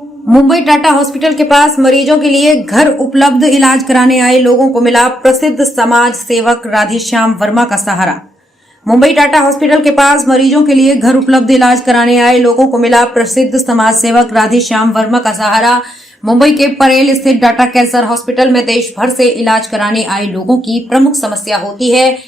Mumbai Tata hospital के पास मरीजों के लिए घर उपलब्ध इलाज कराने आए लोगों को मिला प्रसिद्ध समाज सेवक राधेश्याम वर्मा का सहारा। मुंबई टाटा हॉस्पिटल के पास मरीजों के लिए घर उपलब्ध इलाज कराने आए लोगों को मिला प्रसिद्ध समाज सेवक राधेश्याम वर्मा का सहारा। मुंबई के परेल स्थित टाटा कैंसर हॉस्पिटल में देश भर से इलाज कराने आए लोगों की प्रमुख समस्या होती है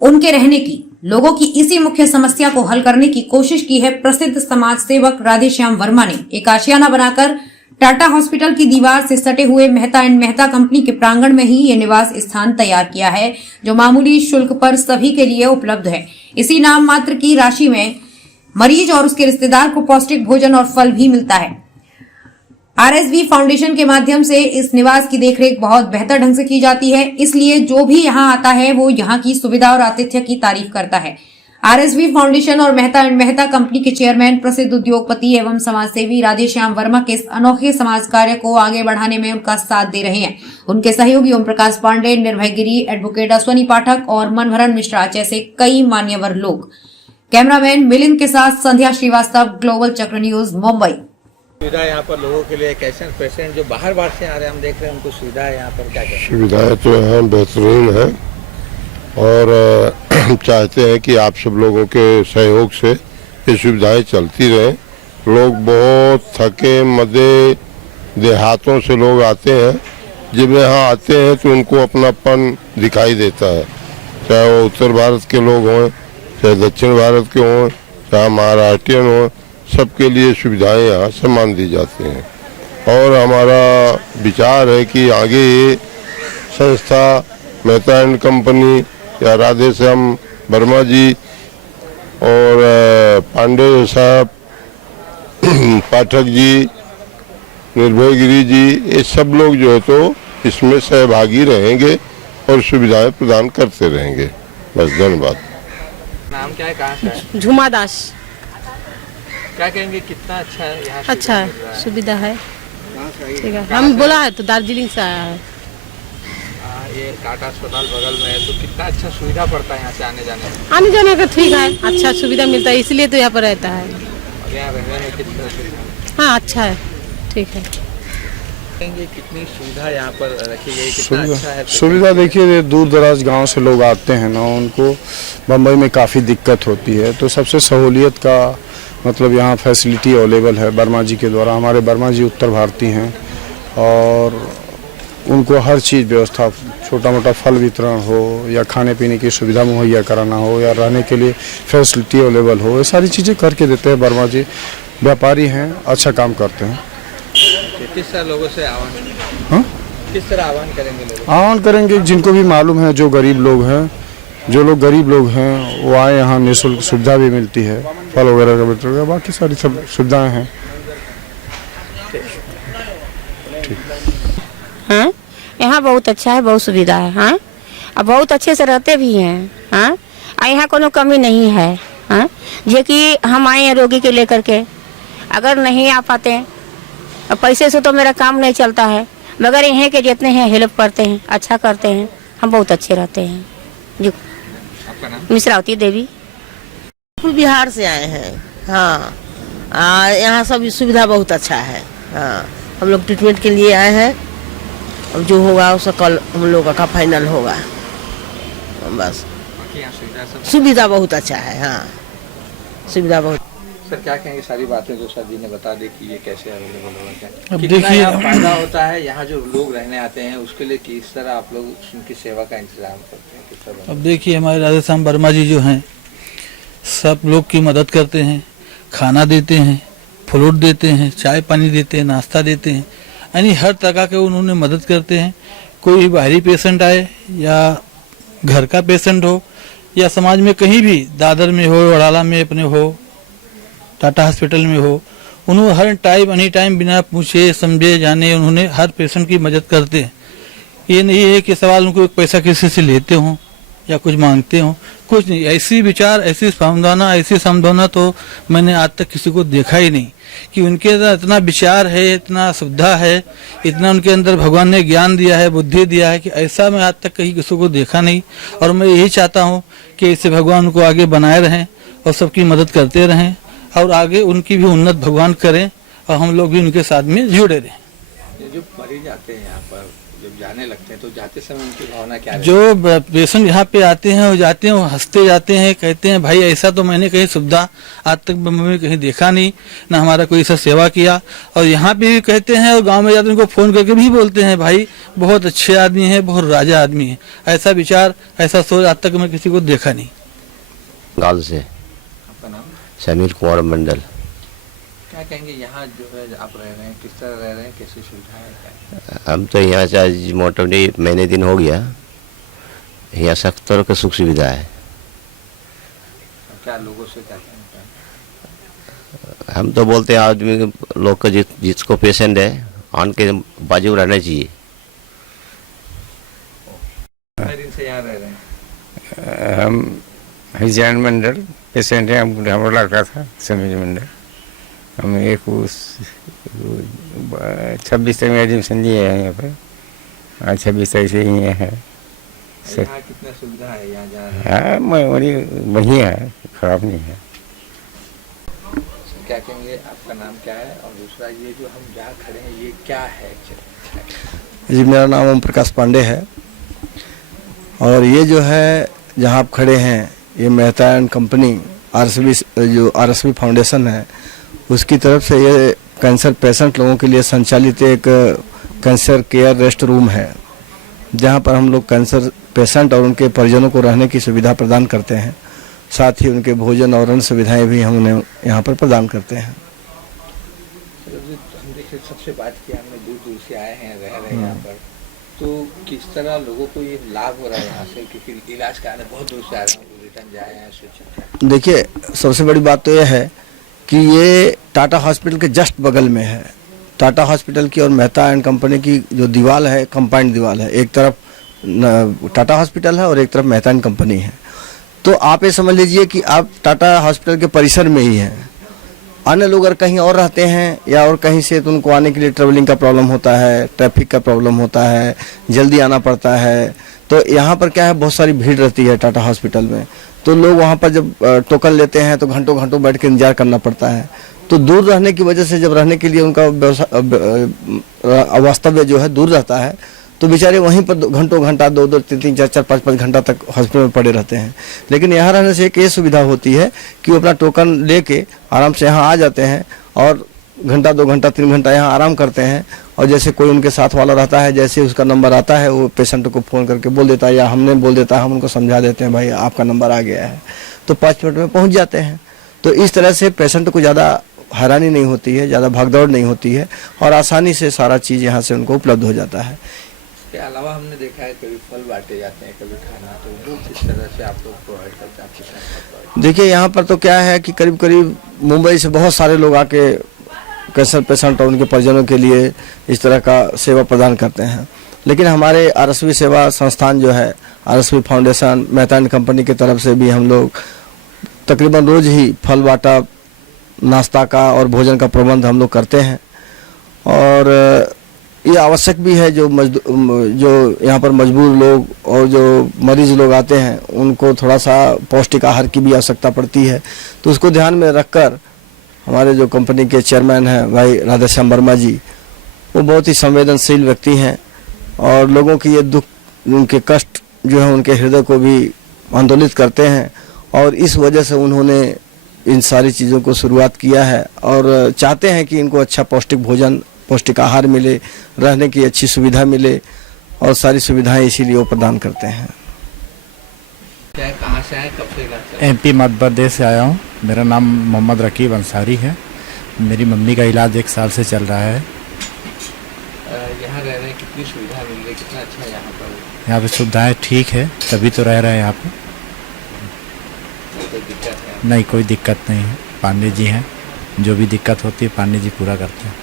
उनके रहने की। लोगों की इसी मुख्य समस्या को हल करने की कोशिश की है प्रसिद्ध समाज सेवक राधेश्याम वर्मा ने। एक आशियाना बनाकर टाटा हॉस्पिटल की दीवार से सटे हुए मेहता एंड मेहता कंपनी के प्रांगण में ही ये निवास स्थान तैयार किया है, जो मामूली शुल्क पर सभी के लिए उपलब्ध है। इसी नाम मात्र की राशि में मरीज और उसके रिश्तेदार को पौष्टिक भोजन और फल भी मिलता है। आरएसवी फाउंडेशन के माध्यम से इस निवास की देखरेख बहुत बेहतर ढंग से की जाती है, इसलिए जो भी यहां आता है वो यहां की सुविधा और आतिथ्य की तारीफ करता है। आरएसवी फाउंडेशन और मेहता एंड मेहता कंपनी के चेयरमैन प्रसिद्ध उद्योगपति एवं समाजसेवी राधेश्याम वर्मा के इस अनोखे समाज कार्य को आगे बढ़ाने में उनका साथ दे रहे हैं। उनके सहयोगी ओम प्रकाश पांडे, निर्भय गिरी, एडवोकेट अश्वनी पाठक और मनभरण मिश्रा जैसे कई मान्यवर लोग। कैमरामैन मिलिंद के साथ संध्या श्रीवास्तव, ग्लोबल चक्र न्यूज, मुंबई। सुविधा यहाँ पर लोगों के लिए कैसे पेशेंट जो बाहर से आ रहे हैं हम देख रहे हैं उनको सुविधा है यहाँ पर क्या क्या? सुविधाएं तो यहाँ बेहतरीन है और चाहते हैं कि आप सब लोगों के सहयोग से ये सुविधाएं चलती रहें। लोग बहुत थके मदे देहातों से लोग आते हैं, जब यहाँ आते हैं तो उनको अपनापन दिखाई देता है, चाहे वो उत्तर भारत के लोग हों, चाहे दक्षिण भारत के हों, चाहे महाराष्ट्रियन हों, सबके लिए सुविधाएं यहाँ समान दी जाती हैं। और हमारा विचार है कि आगे ये संस्था मेहता एंड कंपनी या राधेश्याम वर्मा जी और पांडे साहब, पाठक जी, निर्भय गिरी जी, ये सब लोग जो है तो इसमें सहभागी रहेंगे और सुविधाएं प्रदान करते रहेंगे। बस, धन्यवाद। नाम क्या है, कहाँ से है? झुमा दास। क्या कहेंगे, कितना अच्छा है यहाँ? अच्छा है, सुविधा है, ठीक है। हम बोला है तो दार्जिलिंग से आया है। ये टाटा अस्पताल बगल में है तो कितना अच्छा सुविधा पड़ता है यहाँ से आने जाने में? आने जाने का ठीक है, अच्छा सुविधा मिलता है, इसलिए तो यहाँ पर रहता है। और यहाँ रहने में कितना सुविधा? हाँ, अच्छा है, ठीक है। कहेंगे कितनी सुविधा यहाँ पर रखी गई, कितना अच्छा है? सुविधा देखिए, दूर दराज गांव से लोग आते हैं ना, उनको बम्बई में काफ़ी दिक्कत होती है, तो सबसे सहूलियत का मतलब यहाँ फैसिलिटी अवेलेबल है वर्मा जी के द्वारा। हमारे वर्मा जी उत्तर भारतीय हैं और उनको हर चीज़ व्यवस्था, छोटा मोटा फल वितरण हो या खाने पीने की सुविधा मुहैया कराना हो या रहने के लिए फैसिलिटी अवेलेबल हो, ये सारी चीज़ें करके देते हैं वर्मा जी। व्यापारी हैं, अच्छा काम करते हैं। किस तरह लोगों से आह्वान, हाँ, किस तरह आह्वान करेंगे लोग? आह्वान करेंगे जिनको भी मालूम है, जो गरीब लोग हैं, जो लोग गरीब लोग हैं वो आए, यहाँ निःशुल्क सुविधा भी मिलती है, फल वगैरह का वितरण, बाकी सारी सब सुविधाएं हैं। हाँ, यहाँ बहुत अच्छा है, बहुत सुविधा है। हाँ, और बहुत अच्छे से रहते भी हैं। हाँ, और यहाँ कोनो कमी नहीं है। हाँ, ये कि हम आए हैं रोगी के लेकर के, अगर नहीं आ पाते पैसे से तो मेरा काम नहीं चलता है, मगर यहाँ के जितने हैं हेल्प करते हैं, अच्छा करते हैं, हम बहुत अच्छे रहते हैं जी। मिश्रावती देवी, बिहार से आए हैं। हाँ, यहाँ सब सुविधा बहुत अच्छा है। हाँ, हम लोग ट्रीटमेंट के लिए आए हैं, अब जो होगा उसका कल हम लोगों का फाइनल होगा। बस, सुविधा बहुत अच्छा है। हाँ, सुविधा बहुत। सर क्या कहेंगे, सारी बातें जो सर जी ने बता दी कि ये कैसे अवेलेबल होगा, क्या कितना यहाँ फायदा होता है, यहाँ जो लोग रहने आते हैं उसके लिए किस तरह आप लोग उनकी सेवा का इंतजाम करते हैं, किस तरह? अब देखिए, हमारे राधेश्याम वर्मा जी जो हैं सब लोग की मदद करते हैं, खाना देते हैं, फ्रूट देते हैं, चाय पानी देते हैं, नाश्ता देते हैं, यानी हर तरह के उन्होंने मदद करते हैं। कोई भी बाहरी पेशेंट आए या घर का पेशेंट हो या समाज में कहीं भी, दादर में हो, वड़ाला में अपने हो, टाटा हॉस्पिटल में हो, उन्होंने हर टाइम एनी टाइम बिना पूछे समझे जाने उन्होंने हर पेशेंट की मदद करते हैं। ये नहीं है कि सवाल उनको एक पैसा किसी से लेते हों या कुछ मांगते हों, कुछ नहीं। ऐसी विचार, ऐसी समझाना तो मैंने आज तक किसी को देखा ही नहीं कि उनके अंदर इतना विचार है, इतना सुविधा है, इतना उनके अंदर भगवान ने ज्ञान दिया है, बुद्धि दिया है कि ऐसा मैं आज तक कहीं किसी को देखा नहीं। और मैं यही चाहता हूँ कि इससे भगवान उनको आगे बनाए रहें और सबकी मदद करते रहें और आगे उनकी भी उन्नत भगवान करें और हम लोग भी उनके साथ में जुड़े रहें। ये जो मरीज आते हैं यहाँ पर जब जाने लगते हैं तो जाते समय उनकी भावना क्या रहती जो पेशेंट यहाँ पे आते हैं वो जाते हैं, वो हंसते जाते हैं, कहते हैं भाई ऐसा तो मैंने कहीं सुविधा आज तक बम्बई में कहीं देखा नहीं, ना हमारा कोई ऐसा सेवा किया। और यहाँ पे भी कहते हैं और गांव में जाते हैं उनको फोन करके भी बोलते हैं भाई बहुत अच्छे आदमी हैं, बहुत राजा आदमी है। ऐसा विचार, ऐसा सोच आज तक मैं किसी को देखा नहीं। गाल से है। आपका नाम समीर कुमार मंडल। क्या कहेंगे यहाँ जो है आप रह रहे हैं, किस तरह रह रहे हैं, कैसी सुविधाएं हैं? हम तो यहाँ से आज मोटामोटी महीने दिन हो गया, यहाँ सख्त तरह की सुख सुविधा है। क्या लोगों से क्या कहते हैं? हम तो बोलते हैं आदमी लोग का जिसको पेशेंट है आन के बाजू रहना चाहिए। कितने दिन से यहाँ रह रहे हैं? हम हिजैन मंडल पेशेंट है, हमारा लड़का था समीर मंडल। हम 26 तक में एडमिशन लिए हैं यहाँ पर, आज 26 तारीख से ही है। यहाँ कितना सुविधा है यहाँ जा रहे हैं? हाँ बड़ी बढ़िया है, खराब नहीं है। क्या कहेंगे, आपका नाम क्या है और दूसरा ये जो हम जहाँ खड़े हैं ये क्या है एक्चुअली? जी मेरा नाम ओम प्रकाश पांडे है और ये जो है जहाँ आप खड़े हैं ये Mehta and company RSB foundation है, उसकी तरफ से ये कैंसर पेशेंट लोगों के लिए संचालित एक कैंसर केयर रेस्ट रूम है, जहाँ पर हम लोग कैंसर पेशेंट और उनके परिजनों को रहने की सुविधा प्रदान करते हैं। साथ ही उनके भोजन और अन्य सुविधाएं भी हम उन्हें यहाँ पर प्रदान करते हैं। हम देखिए सबसे बात की, हमने दूर दूर से आए हैं, रह रहे हैं यहाँ पर, तो किस तरह लोगों को ये लाभ हो रहा है यहाँ से? क्योंकि इलाज कराने बहुत दूर से आ रहे हैं, रिटर्न जाए हैं सोचिए। देखिए सबसे बड़ी बात तो यह है कि ये टाटा हॉस्पिटल के जस्ट बगल में है। टाटा हॉस्पिटल की और मेहता एंड कंपनी की जो दीवार है कंपाउंड दीवार है, एक तरफ टाटा हॉस्पिटल है और एक तरफ मेहता एंड कंपनी है। तो आप ये समझ लीजिए कि आप टाटा हॉस्पिटल के परिसर में ही हैं। अन्य लोग अगर कहीं और रहते हैं या और कहीं से, तो उनको आने के लिए ट्रेवलिंग का प्रॉब्लम होता है, ट्रैफिक का प्रॉब्लम होता है, जल्दी आना पड़ता है। तो यहाँ पर क्या है, बहुत सारी भीड़ रहती है टाटा हॉस्पिटल में, तो लोग वहाँ पर जब टोकन लेते हैं तो घंटों घंटों बैठ के इंतजार करना पड़ता है। तो दूर रहने की वजह से जब रहने के लिए उनका वास्तव्य जो है दूर रहता है, तो बेचारे वहीं पर घंटों घंटा 2-2, 3-3, 4-4, 5-5 घंटा तक हॉस्पिटल में पड़े रहते हैं। लेकिन यहाँ रहने से एक ये सुविधा होती है कि वो अपना टोकन लेके आराम से यहाँ आ जाते हैं और घंटा 2 घंटा 3 घंटा यहाँ आराम करते हैं। और जैसे कोई उनके साथ वाला रहता है, जैसे उसका नंबर आता है वो पेशेंट को फ़ोन करके बोल देता है या हमने बोल देता है, हम उनको समझा देते हैं भाई आपका नंबर आ गया है, तो 5 मिनट में पहुँच जाते हैं। तो इस तरह से पेशेंट को ज़्यादा हैरानी नहीं होती है, ज़्यादा भागदौड़ नहीं होती है और आसानी से सारा चीज़ यहाँ से उनको उपलब्ध हो जाता है। इसके अलावा हमने देखा है कभी फल बांटे जाते हैं, कभी खाना, तो वो किस तरह से आप लोग प्रोवाइड करते हैं? आपके साथ देखिए यहाँ पर तो क्या है कि करीब करीब मुंबई से बहुत सारे लोग आके कैंसर पेशेंट और उनके परिजनों के लिए इस तरह का सेवा प्रदान करते हैं। लेकिन हमारे आरएसबी सेवा संस्थान जो है, RSB foundation, Mehta and company की तरफ से भी हम लोग तकरीबन रोज ही फल बाटा, नाश्ता का और भोजन का प्रबंध हम लोग करते हैं। और ये आवश्यक भी है, जो यहाँ पर मजबूर लोग और जो मरीज लोग आते हैं उनको थोड़ा सा पौष्टिक आहार की भी आवश्यकता पड़ती है। तो उसको ध्यान में रखकर हमारे जो कंपनी के चेयरमैन हैं भाई राधेश्याम वर्मा जी, वो बहुत ही संवेदनशील व्यक्ति हैं और लोगों की ये दुख, उनके कष्ट जो है उनके हृदय को भी आंदोलित करते हैं। और इस वजह से उन्होंने इन सारी चीज़ों को शुरुआत किया है और चाहते हैं कि इनको अच्छा पौष्टिक भोजन, पौष्टिक आहार मिले, रहने की अच्छी सुविधा मिले और सारी सुविधाएं इसीलिए वो प्रदान करते हैं। क्या, कहाँ से आए, कब से इलाज कर रहे हैं? MP मध्य प्रदेश से आया हूँ। मेरा नाम मोहम्मद रकीब अंसारी है। मेरी मम्मी का इलाज 1 साल से चल रहा है। यहाँ रह रहे हैं, कितनी सुविधा मिल रही है, कितना अच्छा है यहाँ पर? यहाँ पे सुविधाएं ठीक है, तभी तो रह रहे हैं यहाँ पे। कोई दिक्कत है? नहीं, कोई दिक्कत नहीं है। पांडे जी हैं, जो भी दिक्कत होती है पांडे जी पूरा करते हैं।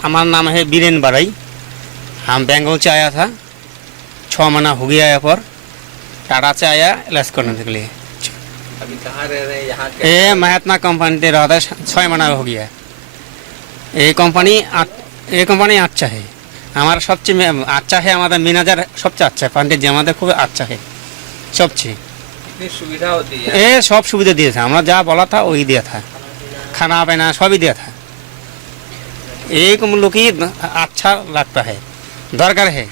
हमारा नाम है बीरेन बराई। हम बेंगलोर से आया था, 6 महीना हो गया यहाँ पर। टाटा से आया इलाज करने के लिए। अभी कहाँ रह रहे हैं यहाँ? ये महात्मा कंपनी दे रहा था, 6 महीना हो गया। ये कंपनी अच्छा है, हमारा सबसे अच्छा है। हमारा मैनेजर सबसे अच्छा है, पंडित जी हमारे खूब अच्छा है। सब चीज कितनी सुविधा होती है? ये सब सुविधा दिया था, हमारा जहाँ बोला था वही दिया था। खाना पीना सभी दिया था। एक हम लोग की अच्छा लगता है, दरकार है।